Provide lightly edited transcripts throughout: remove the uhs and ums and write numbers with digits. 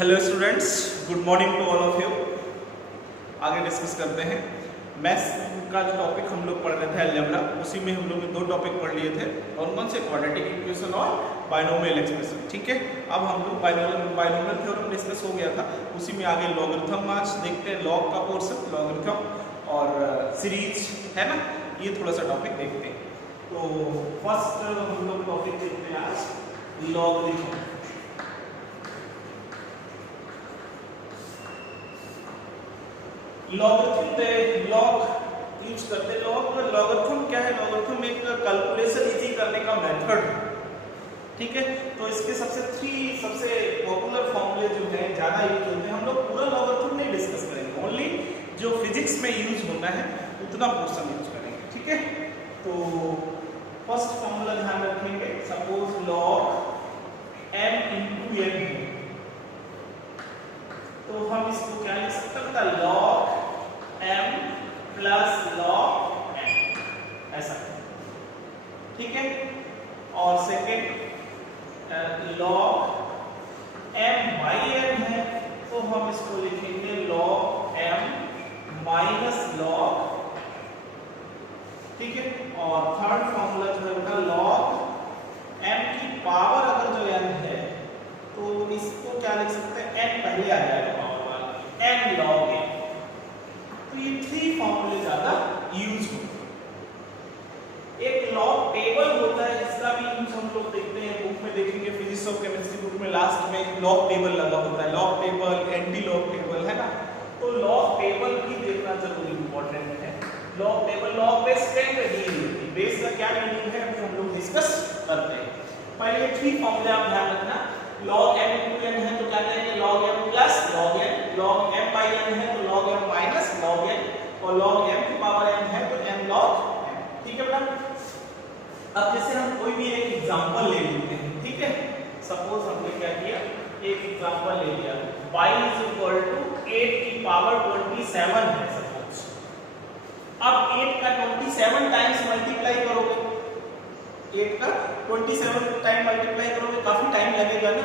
Hello students, good morning to all of you. आगे discuss करते हैं मैथ्स का जो टॉपिक हम लोग पढ़ रहे थे अलजेब्रा, उसी में हम लोग ने दो टॉपिक पढ़ लिए थे, कौन से क्वाड्रेटिक इक्वेशन और बायनोमियल एक्सप्रेशन। ठीक है, अब हम लोग बायनोमियल थ्योरम डिस्कस हो गया था, उसी में आगे लॉगरिथम आज देखते हैं, लॉग का पोर्शन लॉगरिथम और सीरीज है ना, ये थोड़ा सा टॉपिक देखते हैं। तो फर्स्ट हम लोग टॉपिक देखते हैं आज लॉगरिथम। लॉगरिथम लॉग यूज करते हैं। लॉगरिथम क्या है? लॉगरिथम एक कैलकुलेशन इजी करने का मेथड है। ठीक है, तो इसके सबसे पॉपुलर फॉर्मूले जो है ज्यादा यूज होते हैं। हम लोग पूरा लॉगरिथम नहीं डिस्कस करेंगे, ओनली जो फिजिक्स में यूज होना है उतना पोर्शन यूज करेंगे। ठीक है, तो फर्स्ट फॉर्मूला ध्यान रखेंगे। Suppose log m into n है, तो हम इसको क्या लिख सकते हैं? Log m plus log n, ऐसा। ठीक है, और second log m by n है, तो हम इसको लिखेंगे लॉग m माइनस लॉग। ठीक है, और थर्ड फॉर्मूला जो है उनका लॉग m की पावर अगर जो n है तो इसको क्या लिख सकते हैं? n पहले आ जाएगा पावर वाला, m log n। तो ये थ्री फॉर्मूले ज्यादा यूज होते हैं। एक लॉग टेबल होता है, इसका भी यूज हम लोग देखते हैं, बुक में देखेंगे, फिजिक्स और केमिस्ट्री बुक में लास्ट में लॉग टेबल लगा होता है, log table, anti log table, है ना। तो लॉग टेबल भी देखना जरूरी इंपॉर्टेंट है। Log table log base ten पे दी हुई है, बेस का क्या मीनिंग है अभी हम लोग डिस्कस करते हैं। पहले थ्री फॉर्मूले आप ध्यान रखना। log m into n है तो क्या करेंगे? log m plus log n, log m by n है तो log m minus log n, और log m की पावर n है तो n log m। ठीक है बेटा, अब जैसे हम कोई भी एक एग्जांपल ले लेते हैं। ठीक है, सपोज हमने क्या किया, एक एग्जांपल ले लिया, y इज इक्वल टू 8 की पावर 27 है सपोज। अब 8 का 27 टाइम्स मल्टीप्लाई करोगे, 8 का 27 टाइम मल्टीप्लाई करोगे, काफी टाइम लगेगा ना।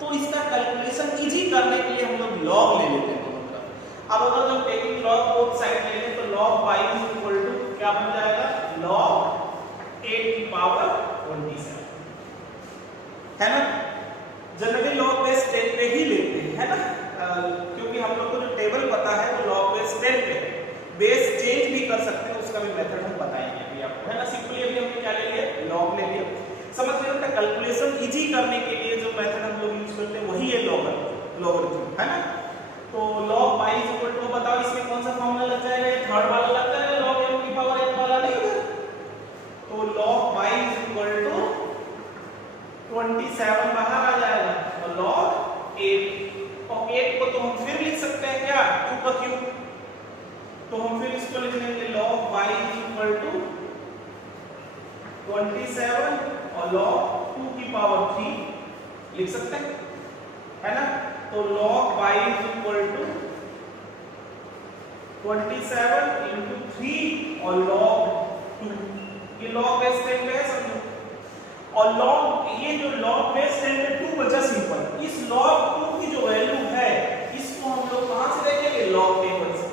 तो इसका कैलकुलेशन इजी करने के लिए हम लोग लॉग ले लेते हैं दोनों तरफ। अब अगर हम टेकिंग लॉग बोथ साइड ले लें तो log y is equal to क्या बन जाएगा? log 8 की पावर 27, है ना। जनरली लॉग बेस 10 पे ही लेते हैं, है ना, क्योंकि हम लोग को जो टेबल पता है वो लॉग बेस 10 पे है। बेस चेंज भी कर सकते हैं, उसका भी मेथड हम बताएंगे अभी आपको, है ना। सिंपली अभी हमने क्या ले लिया? लॉग ले लिया। समझ रहे हो? कैलकुलेशन इजी करने के लिए जो मेथड हम लोग यूज करते हैं वही है लॉगरिथम, है ना। तो log y is equal to, बताओ इसमें कौन सा फॉर्मूला लग जाएगा? थर्ड वाला लग जाएगा, log m की पावर n वाला नहीं है। तो log y is equal to 27 बाहर आ जाएगा और log 8, और 8 को तो हम फिर लिख सकते हैं क्या? 2 का क्यूब। तो हम फिर इसको लिख लेंगे log y is equal to 27 और log 2 की पावर 3 लिख सकते हैं, है ना। तो log y is equal to 27 into 3 और log 2, ये log बेस 10 पे है समझो। और log, ये जो log बेस 10 पे 2 बचा सिंपल, इस log 2 की जो वैल्यू है इसको हम लोग कहां से देखेंगे? log टेबल से,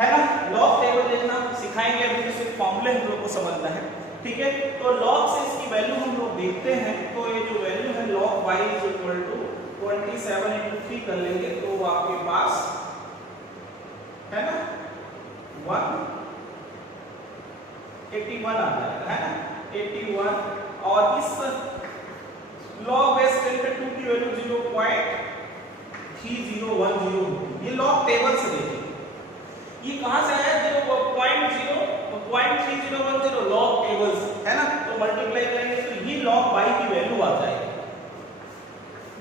है ना। लॉग टेबल देखना सिखाएंगे अभी, तो सिर्फ फॉर्मूले हम लोग को समझना है। ठीक है, तो लॉग से इसकी वैल्यू हम लोग देखते हैं, तो ये जो वैल्यू है log y is equal to 27 into 3 कर लेंगे तो वो आपके पास है ना 181 आ जाएगा, है ना 81। और इस log बेस 10 पे 2 की वैल्यू 0.3010, ये लॉग टेबल से देखिए। ये कहां से आया? 0.3010 लॉग टेबल्स, है ना। तो मल्टीप्लाई करेंगे तो ये log y की वैल्यू आ जाएगी,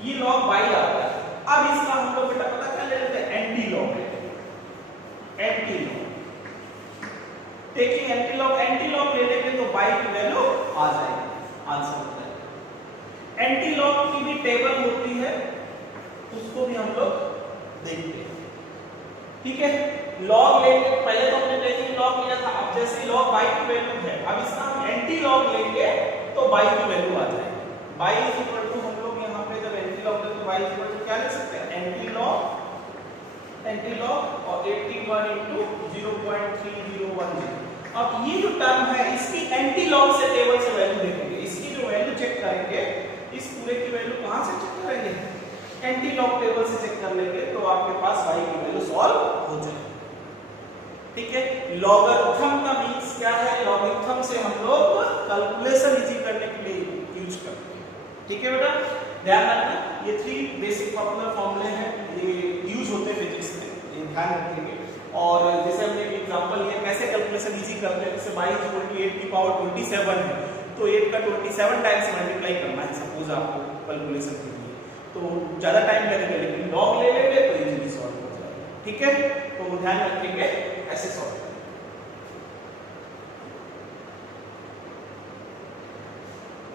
ये log y आता है। अब इसका हम लोग बेटा पता क्या ले लेते हैं? Anti log taking anti log ले लेंगे तो y की वैल्यू आ जाएगी, आंसर होता है। एंटी लॉग की भी टेबल होती है, उसको भी हम लोग देखते हैं। ठीक है, लॉग लेंगे, पहले तो हमने टेकिंग लॉग लिया था, अब जैसे लॉग y की वैल्यू है, अब इसका हम एंटी लॉग लेंगे तो y की वैल्यू आ जाएगी। y इज इक्वल टू, हम लोग यहाँ पे जब antilog y equal to क्या लिख सकते हैं एंटी लॉग और 81 into 0.3010। अब ये जो टर्म है इसकी एंटी लॉग से टेबल से वैल्यू देखेंगे, इसकी जो वैल्यू चेक करेंगे, इस पूरे की वैल्यू कहां से चेक करेंगे, एंटी लॉग टेबल से चेक कर लेंगे, तो आपके पास y की वैल्यू सॉल्व हो जाएगी। ठीक है, लॉगरिथम का मींस क्या है, लॉगरिथम से हम लोग कैलकुलेशन इजी करने के लिए यूज करते हैं। ठीक है बेटा, ध्यान रखना ये 3 बेसिक पॉपुलर फॉर्मूले हैं, ये यूज होते हैं फिजिक्स में, ये ध्यान रखेंगे। और जैसे हमने एक एग्जांपल लिया कैसे कैलकुलेशन इजी करते हैं, जैसे y = 8 की पावर 27 है, तो 8 का 27 टाइम्स मल्टीप्लाई करना है सपोज आपको कैलकुलेशन के लिए, तो ज्यादा टाइम लगेगा, लेकिन लॉग ले लेंगे तो इजीली सॉल्व हो जाएगा। ठीक है, तो ध्यान रखेंगे ऐसे सॉल्व करें।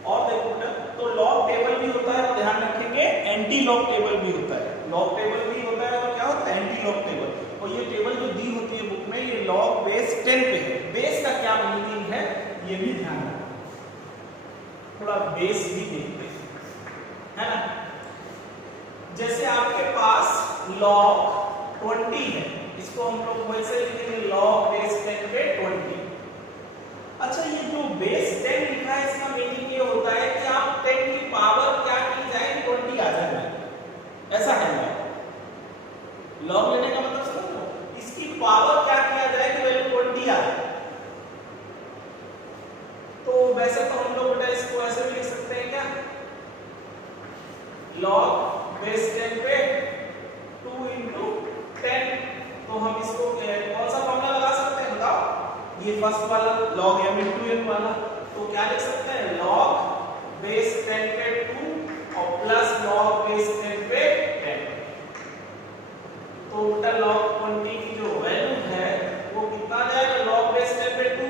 और देखो तो लॉग टेबल भी होता है, तो ध्यान रखेंगे एंटी लॉग टेबल भी होता है, लॉग टेबल भी होता है और क्या होता है एंटी लॉग टेबल। और ये टेबल जो दी होती है बुक में, ये लॉग बेस 10 पे है, बेस का क्या मीनिंग है ये भी ध्यान रखना, थोड़ा बेस भी देखते हैं, है ना। जैसे आपके पास लॉग 20 है, इसको हम लोग वैसे लिखेंगे लॉग बेस 10 पे 20। अच्छा, ये जो बेस 10 लिखा है इसका मीनिंग ये होता है कि आप 10 की पावर क्या की जाए 20 आ जाए, ऐसा है लॉग लेने का मतलब समझ लो, इसकी पावर क्या किया जाए कि वैल्यू 20 आ जाए। तो वैसे तो हम लोग बेटा इसको ऐसे भी लिख सकते हैं क्या, log बेस 10 पे 2 into 10, तो हम इसको कौन सा फॉर्मूला लगा सकते हैं बताओ, ये फर्स्ट वाला log m into n वाला, तो क्या लिख सकते हैं log बेस 10 पे 2 और प्लस log बेस 10 पे 10, तो बेटा log 20 की जो वैल्यू है वो कितना आ जाएगा, log बेस 10 पे 2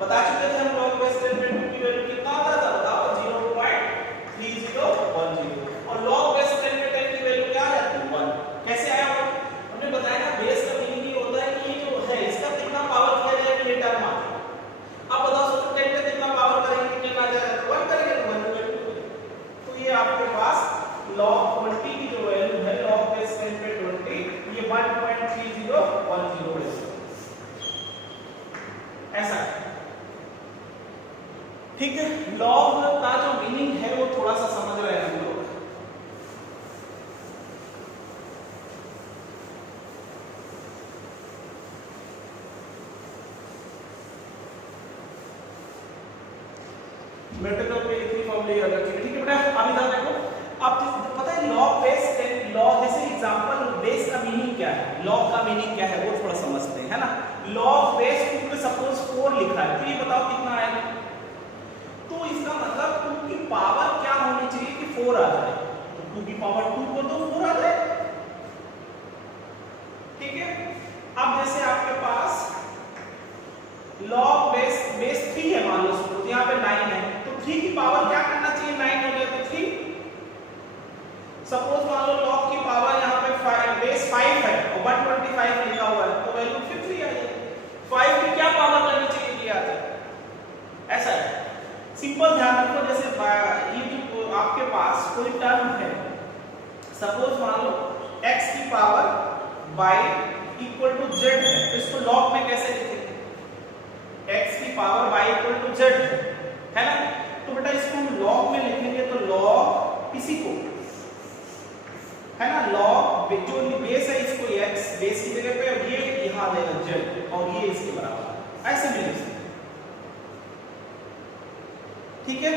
बता चुके थे हम, log बेस 10 पे 2 की वैल्यू कितना आता था बताओ 0.3010, और log बेस 10 पे 10 की वैल्यू क्या आ जाती है 1। कैसे आया 1, हमने बताया ना बेस का मीनिंग ये होता है कि ये जो है इसका कितना पावर किया जाए कि ये टर्म आ जाए। अब बताओ सोचो 10 का कितना पावर करेंगे कितना आ जाएगा, तो 1 करेंगे तो 1 वैल्यू, तो ये आपके पास log 20 की जो वैल्यू है log बेस 10 पे 20 ये 1.3010 ऐसा है। ठीक है, लॉग का जो मीनिंग है वो थोड़ा सा समझ रहे हैं हम लोग। मेट्रिकल पे इतनी फॉर्मूले याद रखिए। ठीक है बेटा, अब इधर देखो, अब पता है लॉग बेस 10, लॉग जैसे एग्जांपल बेस का मीनिंग क्या है, लॉग का मीनिंग क्या है वो थोड़ा समझते हैं, है ना। लॉग बेस 2 पे सपोज 4 लिखा है, तो ये बताओ कितना आएगा, तो इसका मतलब 2 की पावर क्या होनी चाहिए कि 4 आ जाए, तो 2 की पावर 2 को तो 4 आ जाए। ठीक है, अब जैसे आपके पास log बेस 3 है मान लो, तो यहाँ पे 9 है, तो 3 की पावर क्या करना चाहिए 9 हो जाए तो 3। सपोज मान लो log की पावर यहाँ पे बेस 5 है और 125 लिखा हुआ है, तो वैल्यू फिर 3 आ जाएगी। 5 की क्या पावर करनी चाहिए कि आ जाए, ऐसा है सिंपल। ध्यान रखो, जैसे ये जो आपके पास कोई टर्म है, सपोज मान लो x की power y equal to z है, तो इसको log में कैसे लिखेंगे, x की power y equal to z है ना, तो बेटा इसको हम log में लिखेंगे, तो log इसी को है ना, log जो बेस है इसको x बेस की जगह पे, और ये यहां आ जाएगा z और ये इसके बराबर, ऐसे भी लिख सकते हैं। ठीक है,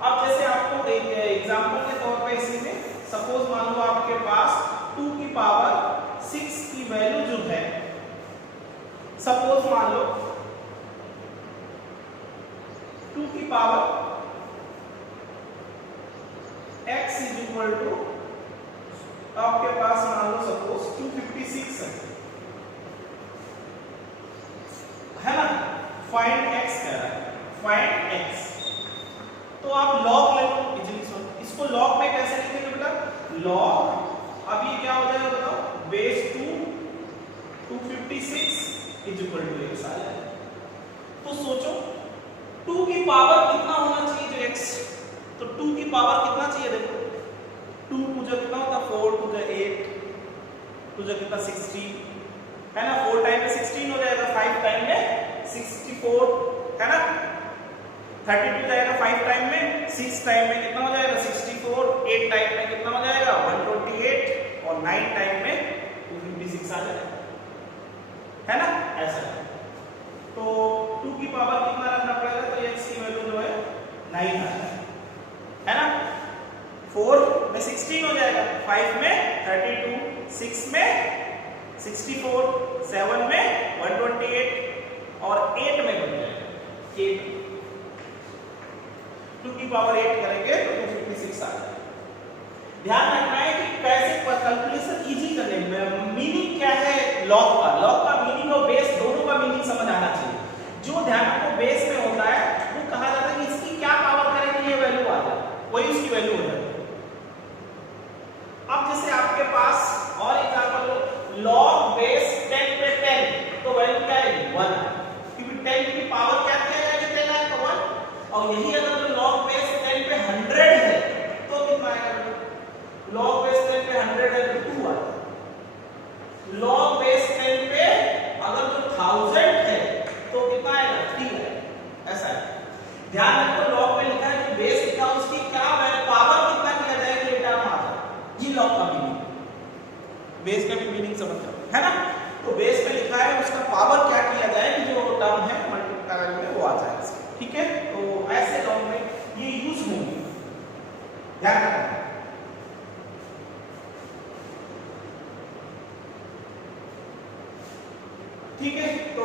अब जैसे आपको एक एग्जांपल के तौर पे इसी में सपोज मान लो आपके पास 2 की पावर 6 की वैल्यू जो है, सपोज मान लो 2 की power x is equal to आपके पास मान लो सपोज 256 है ना, फाइंड x कह रहा है, फाइंड x, तो आप log ले लो इजीली सॉल्व। इसको log में कैसे लिखेंगे बेटा, log, अब ये क्या हो जाएगा बताओ, base 2 256 is equal to x आ जाएगा। तो सोचो 2 की पावर कितना होना चाहिए जो x, तो 2 की पावर कितना चाहिए देखो, 2 टू जा कितना होता है 4 टू जा 8 टू जा कितना 16 है ना, 4 टाइम में 16 हो जाएगा, 5 टाइम में 64 है ना, 32 जाएगा 5 टाइम में, 6 टाइम में कितना हो जाएगा 64, 8 टाइम में कितना हो जाएगा 128 और 9 टाइम में 256 आ जाएगा, है ना, ऐसा है। तो 2 की पावर कितना रखना पड़ेगा, तो x की वैल्यू जो है 9 आ जाएगा, है ना, 4 में 16 हो जाएगा, 5 में 32, 6 में 64, 7 में 128 और 8 में बन जाएगा 8, 2 की पावर 8 करेंगे तो 256 आ जाएगा। ध्यान रखना है कि कैसे कैलकुलेशन इजी करने में मीनिंग क्या है लॉग का मीनिंग और बेस दोनों का मीनिंग समझ आना चाहिए। जो ध्यान आपको बेस में होता है वो कहा जाता है कि इसकी क्या पावर करेंगे ये वैल्यू आ जाए, वही उसकी वैल्यू हो जाती है। अब जैसे आपके पास और एग्जांपल लो, log बेस 10 पे 10 तो वैल्यू क्या आएगी 1, क्योंकि 10 की पावर क्या किया जाएगा 10 आएगा 1, और यही अगर जो log बेस 10 पे 100 है तो कितना आएगा, log बेस 10 पे 100 है तो 2 आएगा, log बेस 10 पे अगर जो 1000 है तो कितना आएगा 3 आएगा, ऐसा है। ध्यान रखो log में लिखा है कि बेस लिखा उसकी क्या पावर कितना किया जाएगा ये टर्म आ जाए, ये log का मीनिंग, बेस का भी मीनिंग समझ जाओ, है ना। तो बेस में लिखा है उसका पावर क्या किया जाए कि जो टर्म है मल्टीप्लाई में वो आ जाए, ठीक है। तो ऐसे लॉग में ये यूज होंगे, ध्यान रखना। ठीक है, तो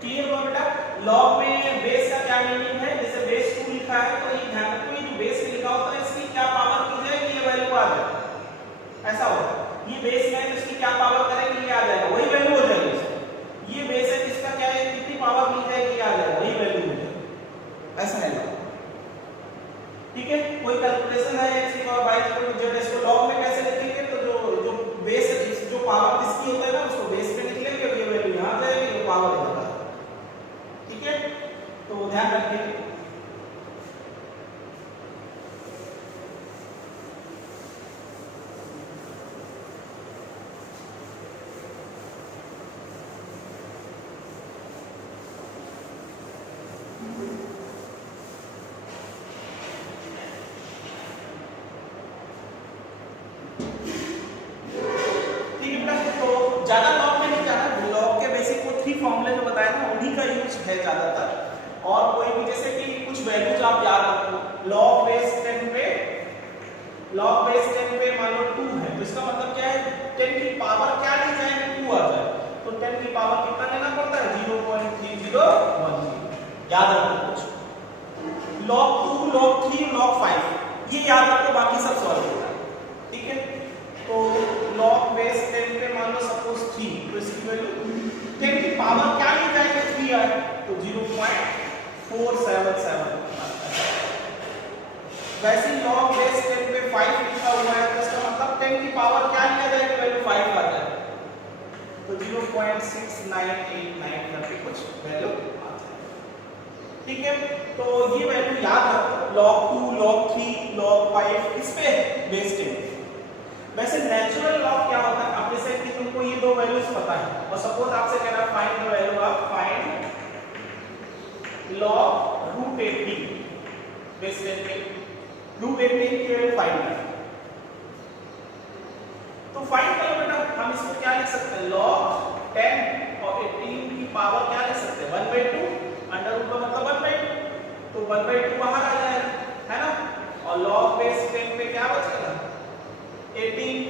क्लियर हुआ बेटा। लॉग में बेस का क्या मीनिंग है, जैसे बेस 2 लिखा है तो ये ध्यान रखो, ये जो बेस में लिखा होता है इसकी क्या पावर की जाए कि ये वैल्यू आ जाए, ऐसा होगा। ये बेस में है तो इसकी क्या पावर करेंगे ये आ जाएगा, वही वैल्यू हो जाएगी इसकी। ये बेस है इसका क्या है कितनी पावर की जाएगी ये आ जाएगा, वही वैल्यू हो जाएगी, ऐसा है लॉग, ठीक है। कोई कैलकुलेशन है x की पावर y z, इसको लॉग में कैसे लिखेंगे, तो जो बेस है जो पावर इसकी होता है ना उसको बेस में लिख लेंगे, ये वैल्यू यहां जाएगी, ये पावर इधर आ जाएगी, ठीक है। तो ध्यान रखिए। ज्यादा लॉग में नहीं जाना, लॉग के बेसिक वो 3 फॉर्मूले जो बताए ना उन्हीं का यूज है ज्यादातर। और कोई भी जैसे कि कुछ वैल्यूज आप याद रखो, log बेस 10 पे मान लो 2 है तो इसका मतलब क्या है 10 की पावर क्या ली जाए 2 आ जाए, तो 10 की पावर कितना लेना पड़ता है 0.3010, याद रखो कुछ log 2 log 3 log 5 ये याद रखो, बाकी सब सॉल्व होगा, ठीक है। तो log बेस 10 पे मान लो सपोज 3 तो इसकी वैल्यू 10 की पावर क्या ली जाएगी 3 आए तो 0.477। वैसे log बेस 10 पे 5 लिखा हुआ है तो इसका मतलब 10 की पावर क्या लिया जाएगा वैल्यू 5 आ जाए तो 0.6989 करके कुछ वैल्यू आ जाए, ठीक है। तो ये वैल्यू याद रखो, log 2 log 3 log 5 इस पे बेस 10। वैसे नेचुरल लॉग क्या होता है, आप जैसे कि तुमको ये दो वैल्यूज पता है और सपोज आपसे कह रहा है find the value of find log √18 base 10 पे √18 की वैल्यू फाइंड करना, तो फाइंड करो बेटा। हम इसको क्या लिख सकते हैं log 10 और 18 की पावर क्या लिख सकते हैं 1/2, अंडर रूट का मतलब 1/2 तो 1/2 बाहर आ जाएगा, है ना, और log बेस 10 पे क्या बचेगा 18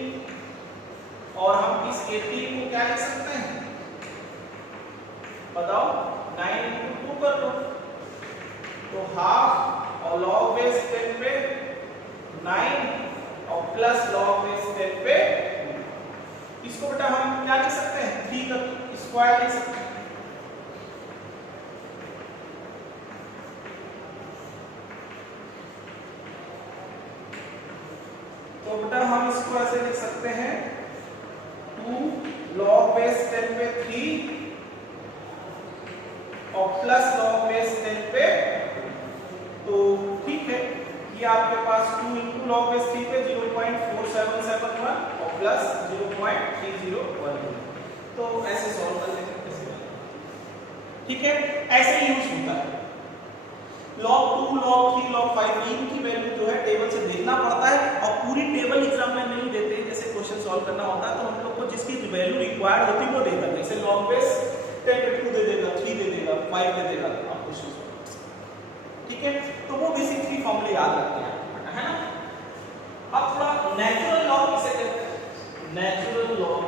और हम इस 18 को क्या लिख सकते हैं बताओ 9 into 2 कर दो तो हाफ और log बेस 10 पे 9 और प्लस log बेस 10 पे इसको बेटा हम क्या लिख सकते हैं 3 का स्क्वायर लिख सकते हैं। तो बेटा हम इसको ऐसे लिख सकते हैं 2 log बेस 10 पे 3 और प्लस log बेस 10 पे, तो ठीक है ये आपके पास 2 इंटू लॉग बेस 3 पे 0.4771 और प्लस 0.3012। तो ऐसे सॉल्व कर लेते हैं, ठीक है। ऐसे ही यूज होता है। log 2, log 3, log 5 इनकी वैल्यू जो है टेबल से देखना पड़ता है और पूरी टेबल एग्जाम में नहीं देते। जैसे क्वेश्चन सॉल्व करना होता है तो हम लोग को जिसकी वैल्यू रिक्वायर्ड होती है वो देगा। जैसे log बेस 10 पे 2 दे देगा, 3 दे देगा, 5 दे देगा, आप क्वेश्चन सॉल्व, ठीक है। तो वो बेसिक 3 फॉर्मूले याद रखते हैं, है ना। अब थोड़ा नेचुरल लॉग किसे कहते हैं? नेचुरल लॉग,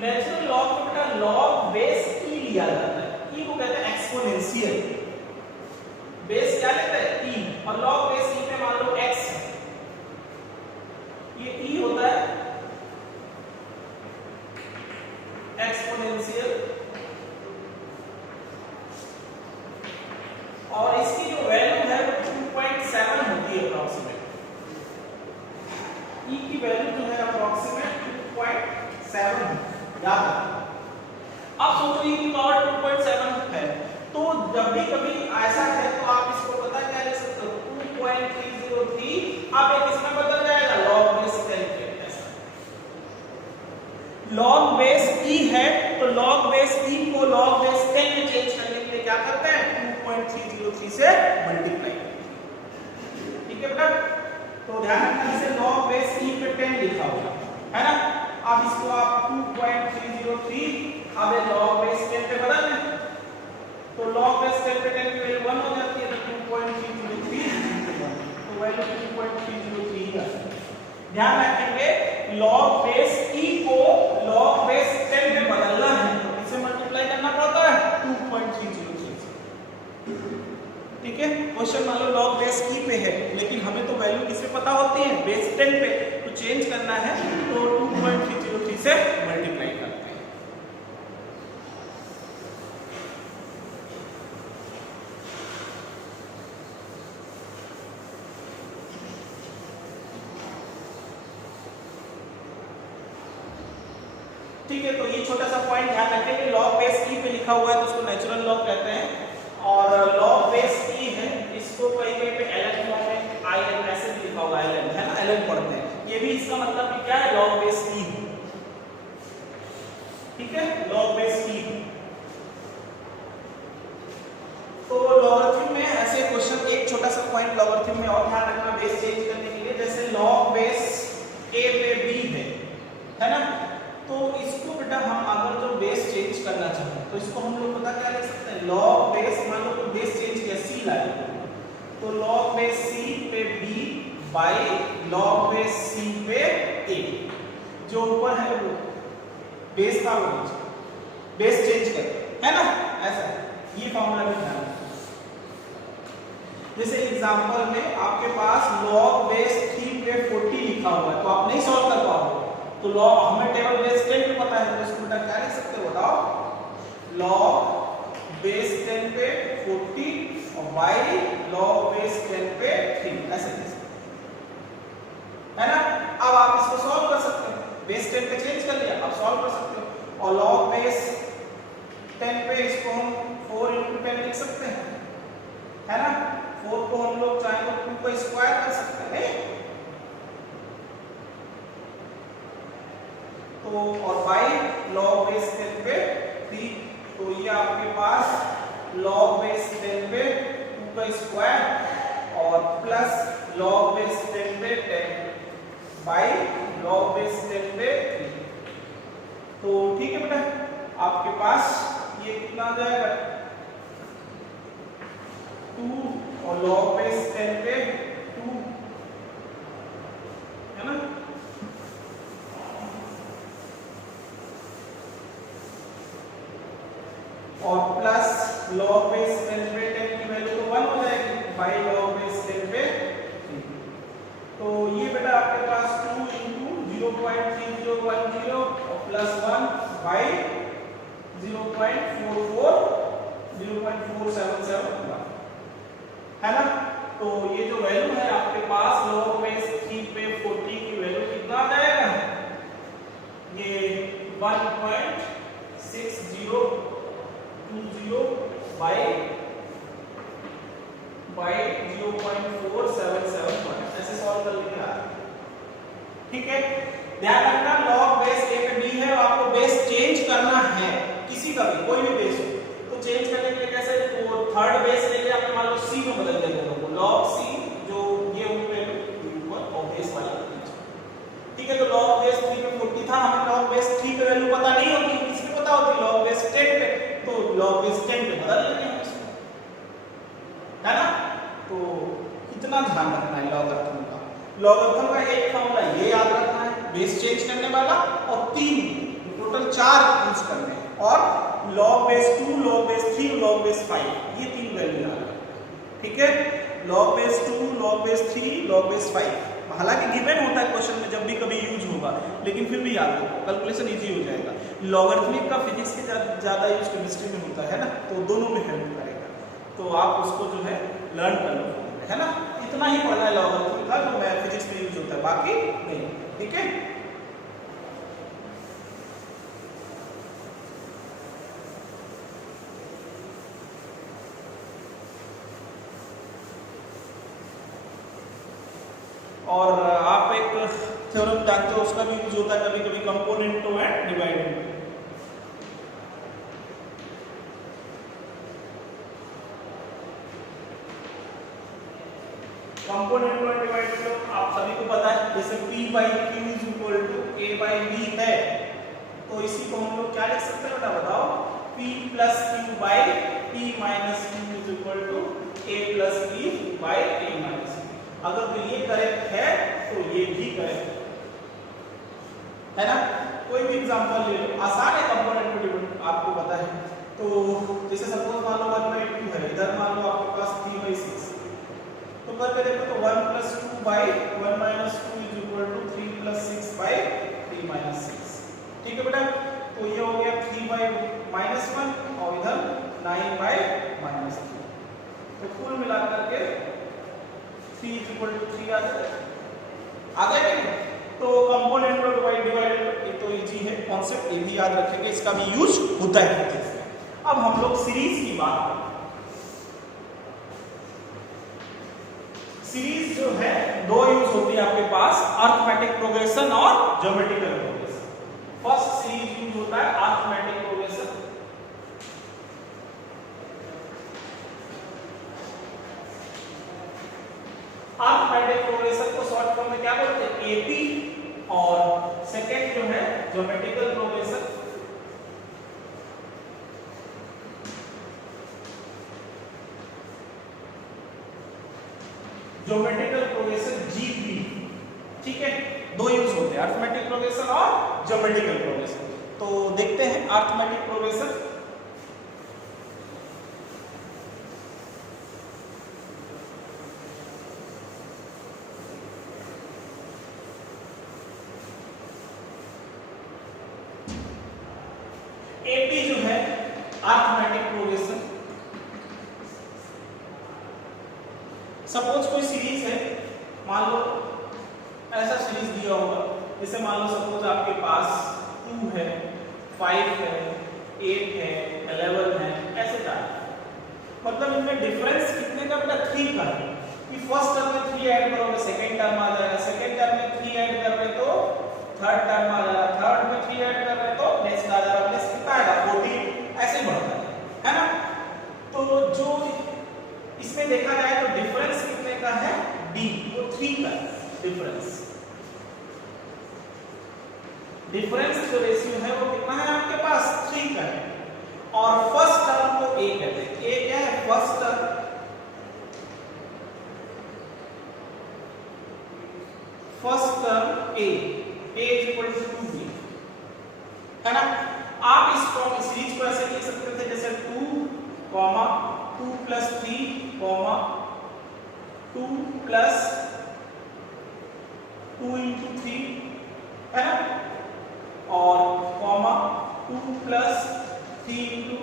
नेचुरल लॉग में बेटा लॉग बेस e लिया जाता है। e को कहते हैं एक्सपोनेंशियल। बेस क्या लेता है? e, और लॉग बेस e पे मान लो x, ये e होता है एक्सपोनेंशियल, और इसकी जो वैल्यू है वो 2.7 होती है अप्रोक्सीमेट। e की वैल्यू जो है अप्रोक्सीमेट 2.7 याद रखना। अब सोचो e की पावर 2.7 है, तो जब भी कभी ऐसा है तो आप इसको पता क्या लिख सकते हो? 2.303। अब ये किसमें बदल जाएगा? log बेस 10 पे। ऐसा log बेस e है तो log बेस e को log बेस 10 में चेंज करने के लिए क्या करते हैं? 2.303 से मल्टीप्लाई करते हैं, ठीक है बेटा। तो ध्यान रखना, इसे log बेस e पे 10 लिखा हुआ है ना। अब इसको आप 2.303, अब ये log बेस 10 पे बदल दें तो log बेस 10 पे 10 की वैल्यू 1 हो जाती है, तो 2.303, तो वैल्यू 2.303 ही आती है। ध्यान रखेंगे log बेस e को log बेस 10 पे बदलना है तो इसे मल्टीप्लाई करना पड़ता है 2.303 से, ठीक है। क्वेश्चन मान लो log बेस e पे है लेकिन हमें तो वैल्यू किससे पता होती है? बेस 10 पे। तो चेंज करना है तो 2.303 से मल्टीप्लाई करते हैं। ठीक है, तो ये छोटा सा पॉइंट ध्यान रखें कि log बेस e पे लिखा हुआ है तो उसको नेचुरल लॉग कहते हैं, और log बेस e है इसको कहीं कहीं पे ln फॉर्म में ln ऐसे भी लिखा हुआ है, ln है ना, ln पढ़ते हैं। ये भी इसका मतलब कि क्या है? log बेस e, ठीक है, log बेस e। तो लॉगरिथम में ऐसे क्वेश्चन, एक छोटा सा पॉइंट लॉगरिथम में और ध्यान रखना बेस चेंज करने के लिए, जैसे log बेस a पे b है ना, तो इसको बेटा हम अगर जो बेस चेंज करना चाहें तो इसको हम लोग पता क्या लिख सकते हैं? log बेस, मान लो तो बेस चेंज किया c लाया तो log बेस c पे b by log base c पे a, जो ऊपर है वो बेस का वो बेस चेंज कर, है ना, ऐसा। ये फॉर्मूला भी ध्यान रखना। जैसे एग्जांपल में आपके पास log बेस 3 पे 40 लिखा हुआ है तो आप नहीं सॉल्व कर पाओगे, तो log, हमें टेबल बेस 10 पे पता है तो इसको बेटा क्या लिख सकते हो? बताओ, log बेस 10 पे 40 और बाय log बेस 10 पे 3, ऐसे लिख सकते है ना। अब आप इसको सॉल्व कर सकते हो, बेस 10 पे चेंज कर लिया, अब सॉल्व कर सकते हो। और log बेस 10 पे इसको हम 4 × 10 लिख सकते हैं, है ना। 4 को हम लोग चाहे तो 2 का स्क्वायर कर सकते हैं, तो और बाय log बेस 10 पे 3, तो ये आपके पास log बेस 10 पे 2 का स्क्वायर और प्लस log बेस 10 पे 10 बाय log बेस 10 पे 3। तो ठीक है बेटा, आपके पास ये कितना आ जाएगा? 2 और log बेस 10 पे 2, है ना। और प्लस log बेस 10 पे 10 की वैल्यू तो 1 हो जाएगी बाय log बेस 10 पे 3। तो ये बेटा आपके पास 2 × 0.3010 और प्लस 1 बाय 0.47771, है ना। तो ये जो वैल्यू बाई 0.477 ऐसे सॉल्व कर लेंगे आप। ठीक है, ध्यान रखना लॉग बेस a पे b है और आपको बेस चेंज करना है, किसी का भी कोई भी बेस हो तो चेंज करने के लिए कैसे, तो थर्ड बेस लेके आपने मान लो c में बदल दिया दोनों को, log c जो ये ऊपर और बेस वाला नीचे। ठीक है, तो log बेस 3 पे 40 था, हमें log बेस 3 पे वैल्यू पता नहीं होती, किसको पता होती, log बेस 10 पे, तो log बेस 10 पे बदल लेंगे हम इसको, है ना। तो कितना ध्यान रखना है लॉगरिथम का, लॉगरिथम का एक फॉर्मूला ये याद रखना है, बेस चेंज करने वाला, और 3 टोटल 4 यूज करने हैं, और log base 2, log base 3, log base 5 ये 3 वैल्यू याद रखना। ठीक है, log base 2, log base 3, log base 5, हालांकि गिवन होता है क्वेश्चन में जब भी कभी यूज होगा, लेकिन फिर भी याद रखो, कैलकुलेशन इजी हो जाएगा। लॉगरिथमिक का फिजिक्स के ज्यादा यूज केमिस्ट्री में होता है ना, तो दोनों में हेल्प करेगा, तो आप उसको जो है लर्न कर लो, है ना। इतना ही पढ़ना है लॉगरिथमिक का, तो मैथ फिजिक्स में यूज होता है, बाकी नहीं। ठीक है, और आप एक थ्योरम जानते हो, उसका भी यूज होता है कभी कभी, कंपोनेंटो एंड डिवाइडेंटो। कंपोनेंटो एंड डिवाइडेंटो आप सभी को पता है, जैसे p by q is equal to a by b है, तो इसी को हम लोग क्या लिख सकते हैं बेटा बताओ, p plus q by p minus q is equal to a plus b by a minus b। अगर तो ये करेक्ट है तो ये भी करेक्ट है ना। कोई भी एग्जांपल ले लो, आसान है कंपोनेंट डिवाइडेंट, आपको पता है। तो जैसे सपोज मान लो 1/2 है, इधर मान लो आपके पास 3/6, तो करके देखो तो 1 + 2 by 1 - 2 is equal to 3 + 6 by 3 - 6। ठीक है बेटा, तो ये हो गया 3 by -1 और इधर 9 by -3, तो कुल मिलाकर के 3 = 3 आ जाएगा। आ गया कि नहीं? तो कंपोनेंट और डिवाइडेड ये तो इजी है कॉन्सेप्ट, ये भी याद रखेंगे, इसका भी यूज होता है फिजिक्स में। अब हम लोग सीरीज की बात करें। सीरीज जो है दो यूज होती है आपके पास, अरिथमेटिक प्रोग्रेशन और geometrical progression. First series use होता है अरिथमेटिक प्रोग्रेशन, अरिथमेटिक प्रोग्रेशन को शॉर्ट फॉर्म में क्या बोलते हैं, एपी, और सेकंड जो है geometrical progression, geometrical progression GP. ठीक है, दो यूज होते हैं, अरिथमेटिक प्रोग्रेशन और ज्योमेट्रिकल प्रोग्रेशन। तो देखते हैं अरिथमेटिक प्रोग्रेशन। एपी जो है अरिथमेटिक प्रोग्रेशन, सपोज कोई सीरीज है, मान लो ऐसा सीरीज दिया होगा, जैसे मान लो सपोज आपके पास 2 है, 5 है, 8 है, 11 है, ऐसे जा रहा है। मतलब इनमें डिफरेंस कितने का बेटा, 3 का है, कि फर्स्ट टर्म में 3 ऐड करोगे सेकंड टर्म आ जाएगा, सेकंड टर्म में 3 ऐड कर रहे तो थर्ड टर्म आ जाएगा, थर्ड में 3 ऐड कर रहे तो नेक्स्ट आ जाएगा, नेक्स्ट कितना आएगा 14, ऐसे बढ़ता है ना। तो जो इसमें देखा जाए तो डिफरेंस कितने का है, डी, वो 3 का डिफरेंस। डिफरेंस जो रेशियो है वो कितना है आपके पास, 3 का है। और फर्स्ट टर्म को ए कहते हैं, ए क्या है, फर्स्ट टर्म, फर्स्ट टर्म ए = 2b, है ना। आप इस सीरीज को ऐसे लिख सकते थे जैसे 2, 2 + 3, 2 + 2 × 3, है ना, और 2 + 3 ×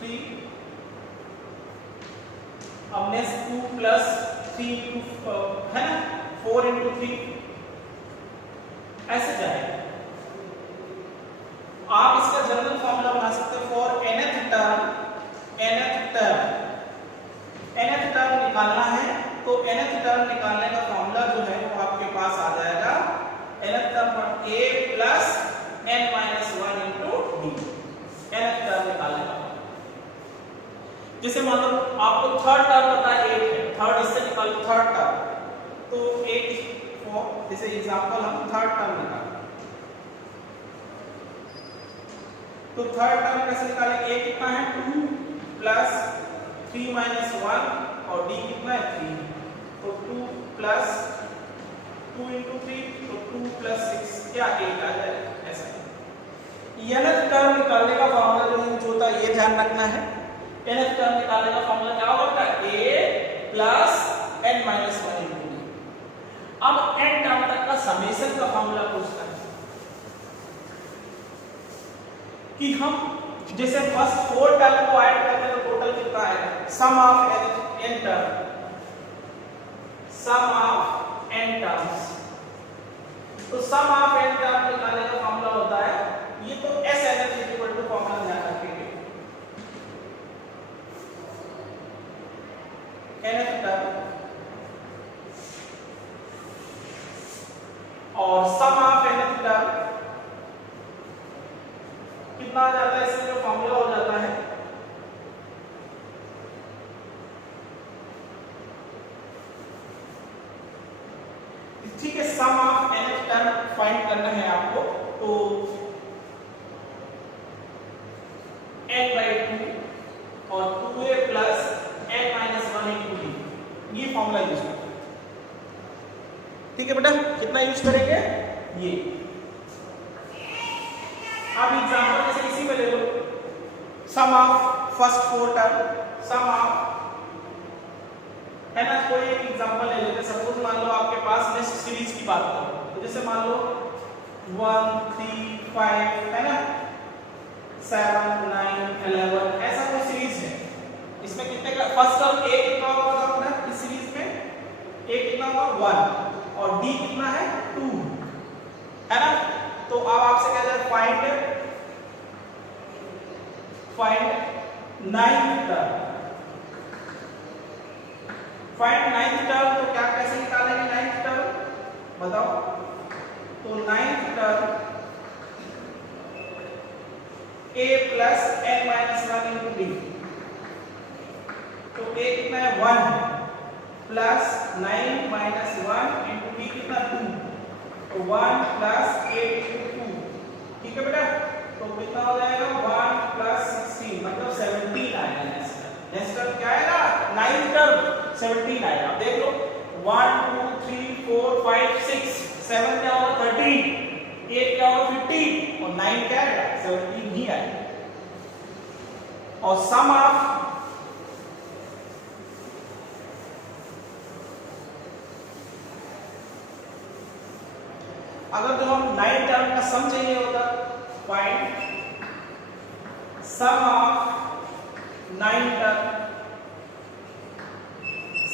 3, अब नेक्स्ट 2 + 3 है ना, 4 × 3, ऐसे जाएगा। आप इसका जनरल फॉर्मूला बना सकते हैं for nth term, nth nth term निकालने का फॉर्मूला जो है वो आपके पास आ जाएगा nth टर्म पर a plus n minus 1 into d, nth term निकालने का। जैसे मान लो आपको थर्ड टर्म पता है 8 है, थर्ड इससे निकालो थर्ड टर्म, तो 8 फॉर जैसे एग्जांपल हम थर्ड टर्म निकालें, तो थर्ड टर्म कैसे निकालेंगे? a कितना है 2 प्लस 3 माइनस 1 और d कितना है 3, तो 2 प्लस 2 इंटू 3 तो 2 प्लस 6 क्या 8 आ जाएगा। ऐसा nth टर्म निकालने का फॉर्मूला जो यूज होता है ये ध्यान रखना है। nth टर्म निकालने का फॉर्मूला क्या होता है? a plus n minus 1 into d। अब n टर्म तक का समेशन का फॉर्मूला पूछता है कि हम जैसे फर्स्ट 4 टर्म को ऐड करते हैं तो टोटल कितना आएगा? Sum of n term, sum of n terms, तो सम ऑफ n टर्म निकालने का फॉर्मूला होता है ये, तो SNF इक्वल टू फॉर्मूला ध्यान रखेंगे, nth टर्म और सम ऑफ nth टर्म कितना आ जाता है? इससे जो फॉर्मूला हो जाता है ठीक है, सम ऑफ nth टर्म फाइंड करना है आपको, तो n by 2 और 2a plus n minus 1 into d, ये फॉर्मूला यूज करते हैं। ठीक है बेटा, कितना यूज करेंगे ये। आप एग्जांपल जैसे इसी में ले लो, sum of first 4 term, sum of है ना, कोई एक एग्जांपल ले लेते हैं। सपोज मान लो आपके पास नेक्स्ट सीरीज की बात करो, तो जैसे मान लो 1 3 5 है ना, 7 9 11 ऐसा कोई सीरीज है, इसमें कितने का फर्स्ट टर्म a कितना होगा बताओ ना, इस सीरीज में a कितना होगा 1 और d कितना है 2 है ना। तो अब आपसे कह रहा है find ninth term, find ninth term, तो क्या कैसे निकालेंगे नाइन्थ टर्म बताओ? तो ninth term a plus n minus 1 into d, तो a कितना है 1 प्लस 9 माइनस 1 इंटू d कितना 2, तो 1 प्लस 8 इंटू 2, ठीक है बेटा, तो कितना हो जाएगा 1 प्लस 16 मतलब 17 आएगा। नेक्स्ट टर्म क्या आएगा? नाइन्थ टर्म 17 आएगा। आप देख लो 1 2 3 4 5 6 7 क्या होगा 13, 8 क्या होगा 15 और 9 क्या आएगा 17 ही आएगा। और सम ऑफ अगर जो हम 9 टर्म का सम चाहिए होता, find sum of 9 term,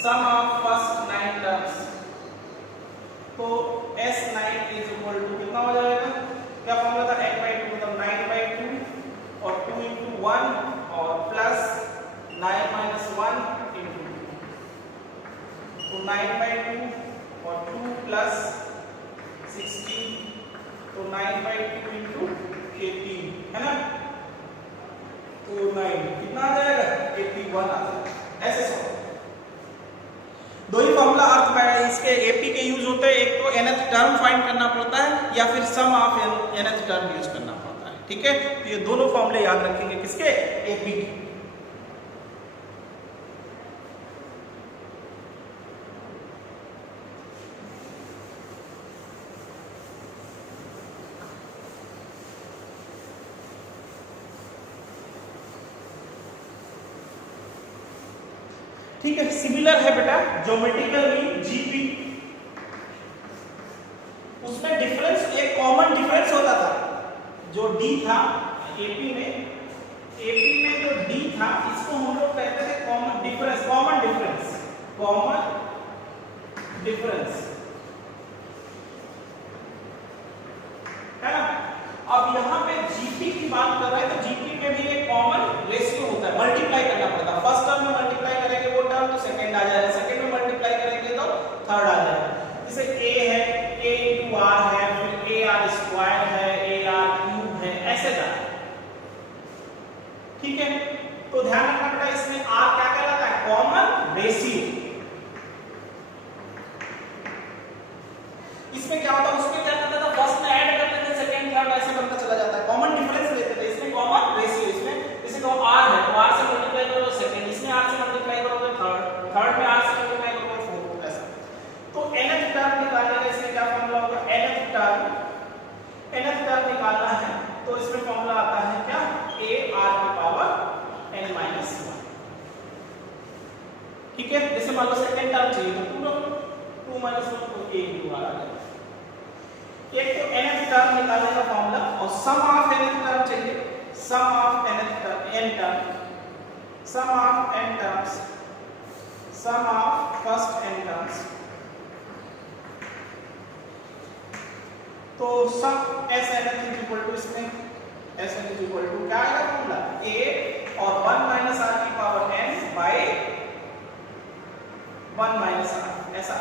sum of first 9 terms, तो S9 इज इक्वल टू कितना हो जाएगा? क्या फॉर्मूला था? n by 2 मतलब 9 by 2 और 2 into 1 और प्लस 9 minus 1 into 2, तो 9 by 2 और 2 प्लस 16, तो 9 by 2 into 18 है ना, तो 9 कितना आ जाएगा 81 आ जाएगा। ऐसे सॉल्व दो ही फॉर्मूला अर्थ में इसके एपी के यूज होते हैं, एक तो nth टर्म फाइंड करना पड़ता है या फिर सम ऑफ nth टर्म यूज करना पड़ता है। ठीक है, तो ये दोनों फॉर्मूले याद रखेंगे किसके? एपी के। ठीक है, सिमिलर है बेटा ज्योमेट्रिकल मीन जीपी, उसमें डिफरेंस एक कॉमन डिफरेंस होता था, जो डी था एपी में जो डी था इसको हम लोग कहते थे कॉमन डिफरेंस, कॉमन डिफरेंस है ना। अब यहाँ पे जीपी की बात कर रहे हैं, तो जीपी में भी एक कॉमन रेशियो होता है, मल्टीप्लाई करना पड़ता है। फर्स्ट टर्म में मल्टीप्लाई करेंगे वो टर्म तो सेकंड आ जाएगा, सेकंड में मल्टीप्लाई करेंगे थर्ड में आर से मल्टीप्लाई करोगे फोर्थ, ऐसा। तो nth टर्म निकालने का इसमें क्या फॉर्मूला होगा, nth टर्म निकालना है तो इसमें फॉर्मूला आता है क्या, a r की पावर n माइनस 1। ठीक है, जैसे मान लो सेकंड टर्म चाहिए तो 2 रखो, 2 माइनस 1 तो a into r आ जाएगा। एक तो nth टर्म निकालने का फॉर्मूला, और सम ऑफ nth टर्म चाहिए, sum of nth term n term, sum of n terms, sum of first n terms. तो sum Sn is equal to, इसमें Sn इज इक्वल टू क्या आएगा formula, a और 1 minus r की power n by 1 minus r, ऐसा।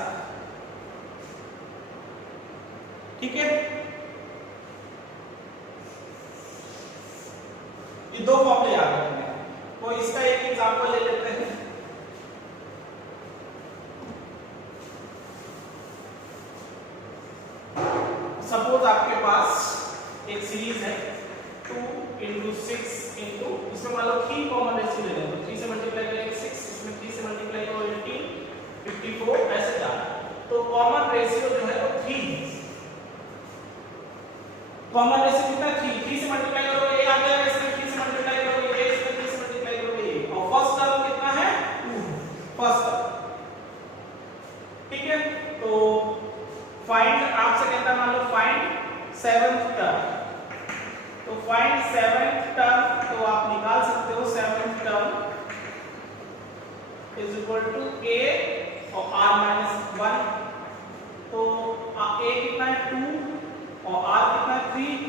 ठीक है, ये दो फॉर्मूले याद रखने हैं। तो इसका एक एग्जांपल ले लेते हैं। सपोज आपके पास एक सीरीज है 2 into 6 into, इसमें मान लो 3 कॉमन रेशियो ले लें, तो 3 से मल्टीप्लाई करेंगे 6, इसमें 3 से मल्टीप्लाई करो 18, 54, ऐसे जा रहा है। तो कॉमन रेशियो जो है वो 3, कॉमन रेशियो कितना है 3, 3 से मल्टीप्लाई करो a आ जाएगा, इसमें 3 से मल्टीप्लाई करो a, इसमें 3 से मल्टीप्लाई करो a, और फर्स्ट टर्म कितना है 2, फर्स्ट टर्म। ठीक है, तो फाइंड, आपसे कहता है मान लो फाइंड 7th टर्म, तो फाइंड 7th टर्म, तो आप निकाल सकते हो 7th term is equal to a और r माइनस 1, तो a कितना है 2 और r कितना है 3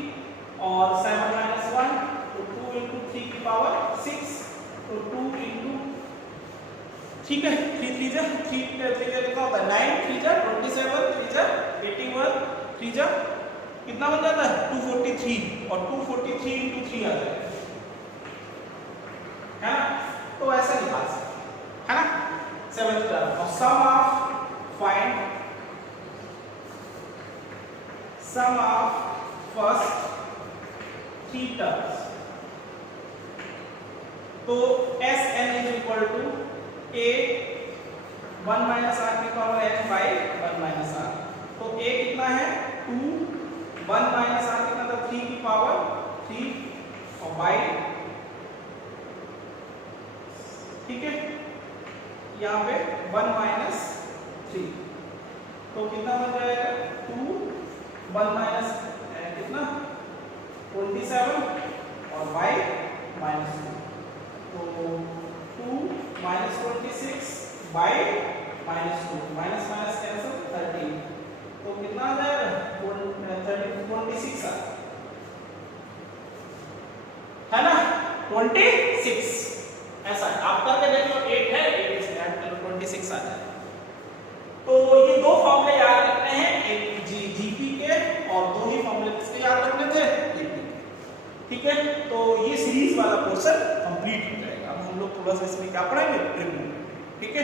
और 7 माइनस 1, तो 2 into 3 की पावर 6, तो 2 into, ठीक है, 3 3 जा 3 कितना होता है 9, 3 जा 27, 3 जा 81, 3 जा कितना बन जाता है 243, और 243 into 3 आ जाएगा, है ना। तो ऐसा निकाल सकते है ना 7th टर्म। और sum of, find sum of first 3 terms, तो Sn is equal to a 1 minus r की power n by 1 minus r, तो a कितना है 2, 1 माइनस r कितना था 3 की पावर 3 और बाय, ठीक है, यहाँ पे 1 माइनस 3, तो कितना बन जाएगा 2, 1 माइनस कितना 27 और बाय माइनस 2, तो 2 minus 26 bye minus 2, minus minus cancel 13, तो कितना आ जाएगा 26 है ना 26, ऐसा है। आप करके देख लो, 8 है 8 इसमें ऐड कर लो 26 आ जाएगा। तो ये दो फॉर्मूले याद रखने हैं, एक जीपी के और 2 ही फॉर्मूले किसके याद रखने थे, जीपी के। ठीक है, तो ये सीरीज वाला पोर्शन कंप्लीट हो जाएगा। अब हम लोग थोड़ा सा इसमें क्या पढ़ाएंगे, ट्रिपल। ठीक है,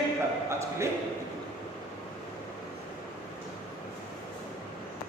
आज के लिए